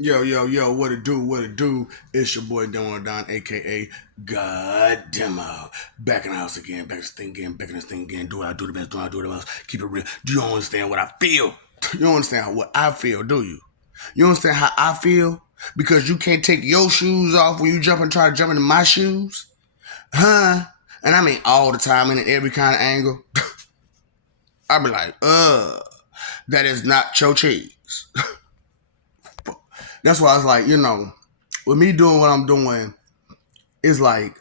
Yo, yo, yo, what it do, what it do? It's your boy Don, aka Goddamn. Back in the house again, back in this thing again, back in this thing again. Do what I do the best, do what I do the most. Keep it real. Do you understand what I feel? You don't understand what I feel, do you? You understand how I feel? Because you can't take your shoes off when you jump and try to jump into my shoes? Huh? And I mean all the time and in every kind of angle. I be like, that is not your cheese. That's why I was like, with me doing what I'm doing, it's like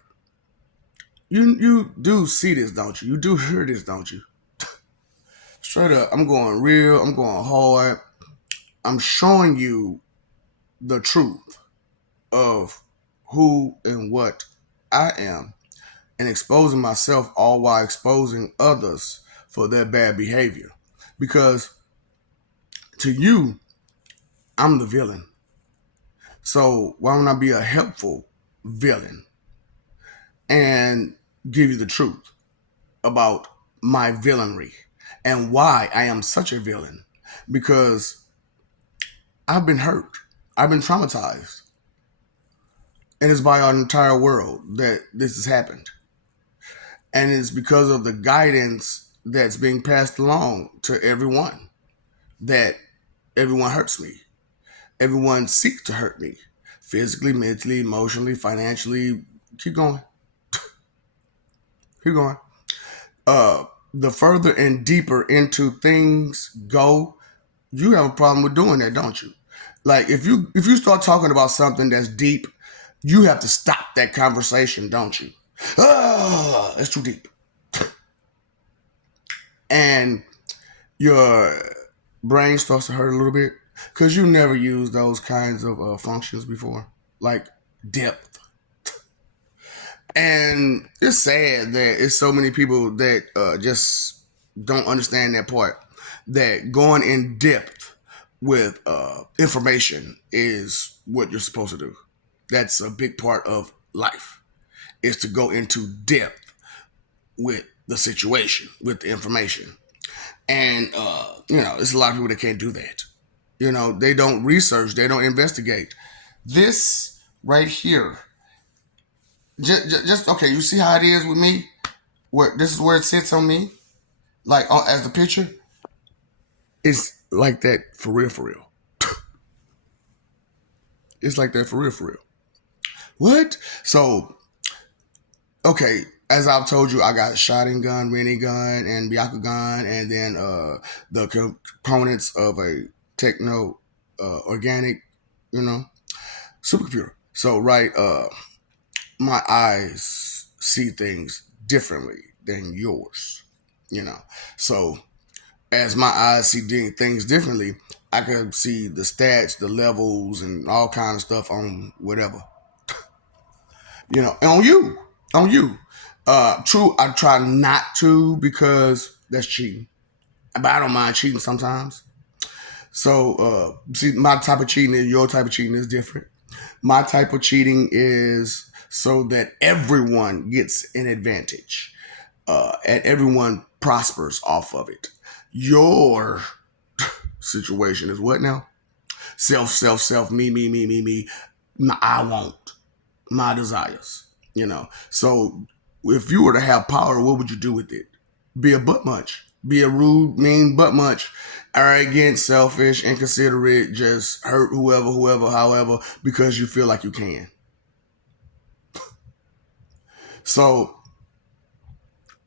you do see this, don't you? You do hear this, don't you? Straight up, I'm going real. I'm going hard. I'm showing you the truth of who and what I am, and exposing myself all while exposing others for their bad behavior. Because to you, I'm the villain. So why don't I be a helpful villain and give you the truth about my villainry and why I am such a villain? Because I've been hurt, I've been traumatized, and it's by our entire world that this has happened. And it's because of the guidance that's being passed along to everyone that everyone hurts me. Everyone seeks to hurt me physically, mentally, emotionally, financially. Keep going. Keep going. The further and deeper into things go, you have a problem with doing that, don't you? Like if you start talking about something that's deep, you have to stop that conversation, don't you? Ah, it's too deep. And your brain starts to hurt a little bit because you never used those kinds of functions before, like depth. And it's sad that it's so many people that just don't understand that part. That going in depth with information is what you're supposed to do. That's a big part of life, is to go into depth with the situation, with the information. And there's a lot of people that can't do that. They don't research, they don't investigate. This right here, just okay. You see how it is with me. Where this is where it sits on me, like as the picture. It's like that for real, for real. It's like that for real, for real. What? So okay, as I've told you, I got shotgun gun, Rennie gun, and Byaku gun, and then the components of a techno organic, you know, supercomputer. So right, my eyes see things differently than yours, you know. So as my eyes see things differently, I can see the stats, the levels, and all kind of stuff on whatever, and on you. True, I try not to because that's cheating, but I don't mind cheating sometimes. So, see, my type of cheating and your type of cheating is different. My type of cheating is so that everyone gets an advantage, and everyone prospers off of it. Your situation is what now? Self, self, self, me. I want my desires. So if you were to have power, what would you do with it? Be a butt munch. Be a rude, mean butt munch. Arrogant, selfish, inconsiderate, just hurt whoever, however, because you feel like you can. So,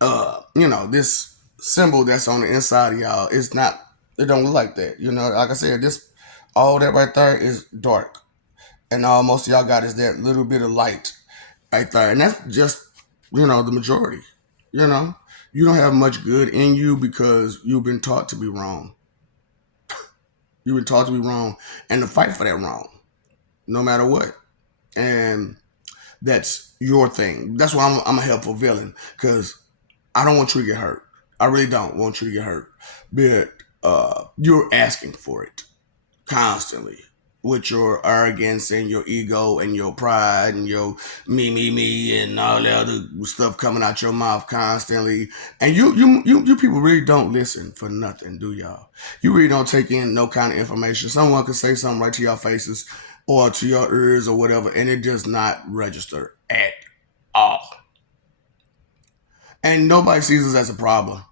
this symbol that's on the inside of y'all, it don't look like that. Like I said, all that right there is dark. And all most of y'all got is that little bit of light right there. And that's just, the majority. You know, you don't have much good in you because you've been taught to be wrong. You've been taught to be wrong and to fight for that wrong, no matter what. And that's your thing. That's why I'm a helpful villain, because I don't want you to get hurt. I really don't want you to get hurt. But you're asking for it constantly. with your arrogance and your ego and your pride and your me and all the other stuff coming out your mouth constantly. And you people really don't listen for nothing, do y'all? You really don't take in no kind of information. Someone could say something right to your faces or to your ears or whatever, and it does not register at all. And nobody sees us as a problem.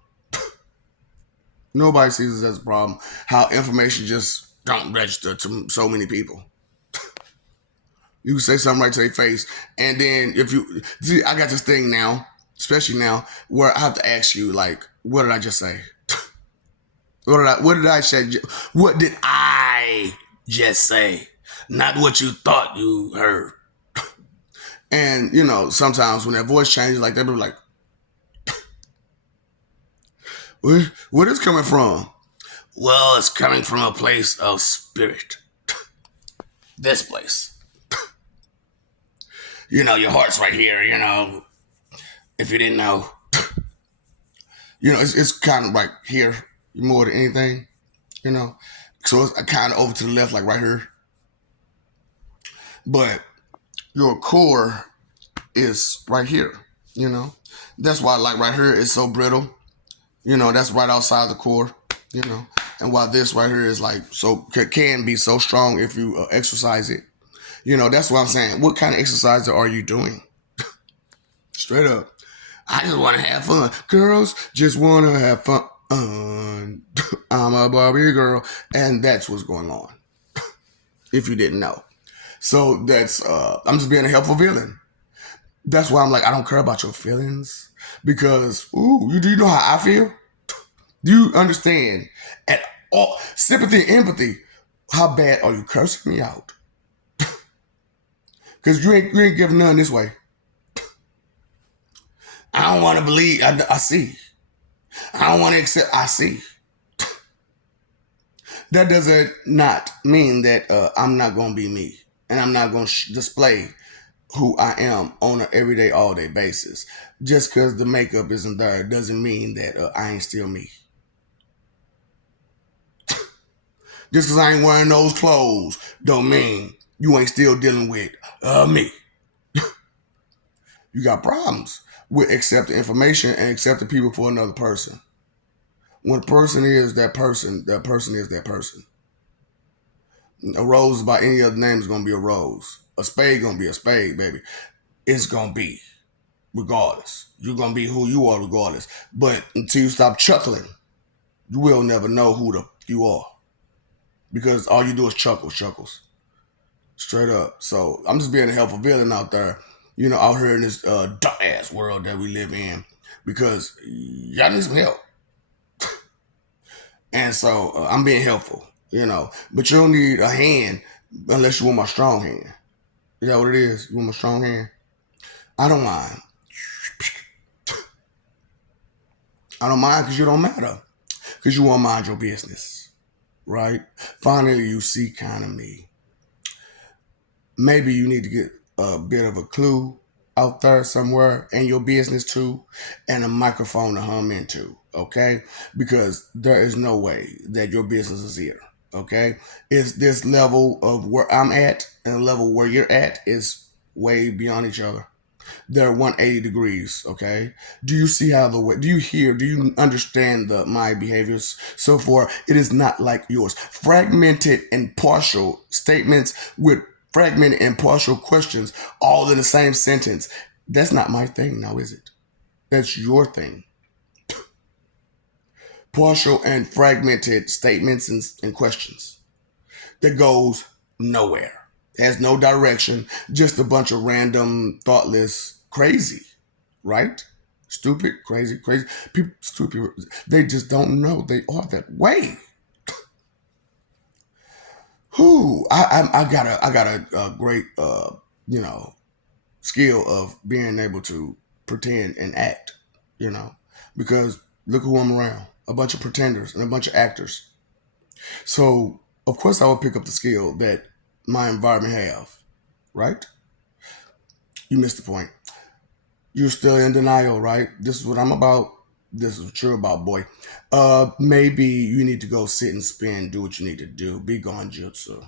Nobody sees us as a problem. How information just don't register to so many people. You can say something right to their face, and then if you see, I got this thing now, especially now, where I have to ask you, like, what did I just say? What did I say? What did I just say? Not what you thought you heard. And sometimes when that voice changes, like that, be like, where is coming from? Well, it's coming from a place of spirit. This place. Your heart's right here. If you didn't know, it's kind of like here more than anything. you know. So it's kind of over to the left, like right here. But your core is right here, you know. That's why, like right here, is so brittle. That's right outside the core, you know. And while this right here is like so can be so strong if you exercise it. That's what I'm saying. What kind of exercise are you doing? Straight up. I just want to have fun. Girls just want to have fun. I'm a Barbie girl. And that's what's going on. If you didn't know. So that's, I'm just being a helpful villain. That's why I'm like, I don't care about your feelings. Because, do you know how I feel? Do you understand at all? Sympathy and empathy. How bad are you cursing me out? Because you ain't giving none this way. I don't want to believe. I see. I don't want to accept. I see. That doesn't not mean that I'm not going to be me. And I'm not going to display who I am on an everyday, all day basis. Just because the makeup isn't there doesn't mean that I ain't still me. Just because I ain't wearing those clothes don't mean you ain't still dealing with me. You got problems with accepting information and accepting people for another person. When a person is that person is that person. A rose by any other name is going to be a rose. A spade going to be a spade, baby. It's going to be regardless. You're going to be who you are regardless. But until you stop chuckling, you will never know who you are. Because all you do is chuckles. Straight up. So I'm just being a helpful villain out there, out here in this dark ass world that we live in. Because y'all need some help. And so I'm being helpful, But you don't need a hand unless you want my strong hand. Is that what it is? You want my strong hand? I don't mind. I don't mind because you don't matter. Because you won't mind your business. Right? Finally, you see kind of me. Maybe you need to get a bit of a clue out there somewhere in your business too, and a microphone to hum into, okay? Because there is no way that your business is here, okay? It's this level of where I'm at and the level where you're at is way beyond each other. They're 180 degrees, okay? Do you see how do you understand my behaviors so far? It is not like yours. Fragmented and partial statements with fragmented and partial questions all in the same sentence. That's not my thing now, is it? That's your thing. Partial and fragmented statements and questions that goes nowhere. Has no direction, just a bunch of random, thoughtless, crazy, right? Stupid, crazy. People, stupid people, they just don't know they are that way. I got a great skill of being able to pretend and act, because look who I'm around. A bunch of pretenders and a bunch of actors. So of course I would pick up the skill that my environment have, right? You missed the point. You're still in denial, right? This is what I'm about. This is what you're about, boy. Maybe you need to go sit and spin, do what you need to do. Be gone, jutsu.